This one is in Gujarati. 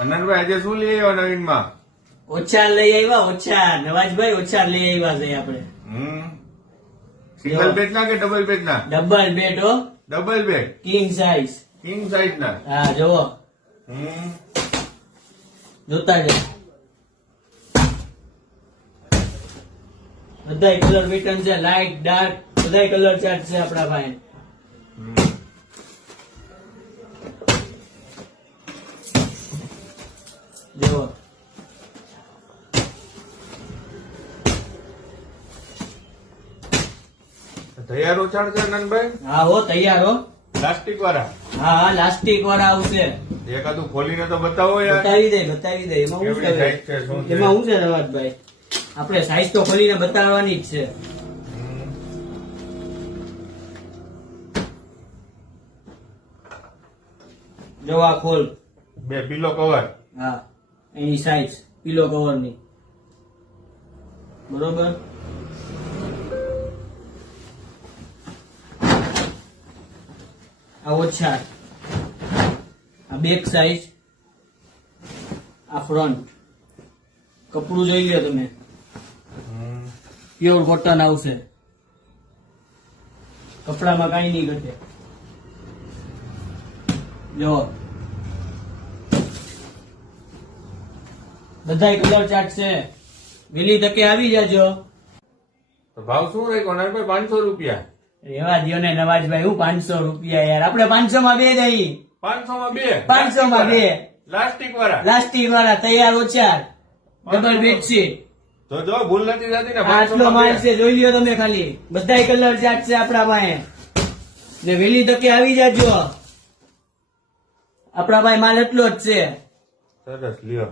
અનંતભાઈ આજે શું લઈ આવ્યો નવીન માં? ઓછા લઈ આવ્યા, ઓછા નવાજભાઈ ઓછા લઈ આવ્યા છે આપણે. સિંગલ બેડ ના કે ડબલ બેડ ના? ડબલ બેડ હો, double bed king size. King size ના. હા જોવો, જોતા જ બધા કલર પેટર્ન છે, લાઇટ ડાર્ક બધા કલર ચાર્ટ છે આપણા ભાઈ. જો તૈયાર ઉછાળ છે અનંતભાઈ? હા હો, તૈયાર હો. પ્લાસ્ટિક વાળા? હા હા, લાસ્ટિક વાળા આવશે. એકાદું ખોલીને તો બતાવો યાર. બતાવી દે, બતાવી દે. એમાં શું કેવડી size છે, શું છે? છે? એમાં શું છે રવાજભાઈ, આપણે સાઈઝ તો ખોલીને બતાવવાની જ છે. જો આ ખોલ. બે પીલો કવર. હા, એની સાઈઝ પીલો કવર ની. બરોબર. આ ઓછા, આ બેક સાઈઝ, આ ફ્રન્ટ. કપડું જોઈ લો તમે, પ્યોર કોટન આવશે, કપડામાં કઈ નહીં ઘટે. જો બધાય કલર ચાર્ટ છે, વેલી તકે આવી જાજો. તો ભાવ શું રાખ્યો અનંતભાઈ? 500 રૂપિયા. રેવા દ્યો ને નવાજભાઈ, હું 500 રૂપિયા યાર, આપણે 500 માં બે દઈ. 500 માં બે? 500 માં બે. પ્લાસ્ટિક વાળા? પ્લાસ્ટિક વાળા તૈયાર ઓછા, ડબલ બેડશીટ. તો જો ભૂલ નથી થતી ને? આટલો માલ છે, જોઈ લ્યો તમે ખાલી. બધાય કલર ચાર્ટ છે આપણા પાસે, ને વેલી તકે આવી જાજો. આપણા પાસે માલ એટલો જ છે. સરસ લ્યો.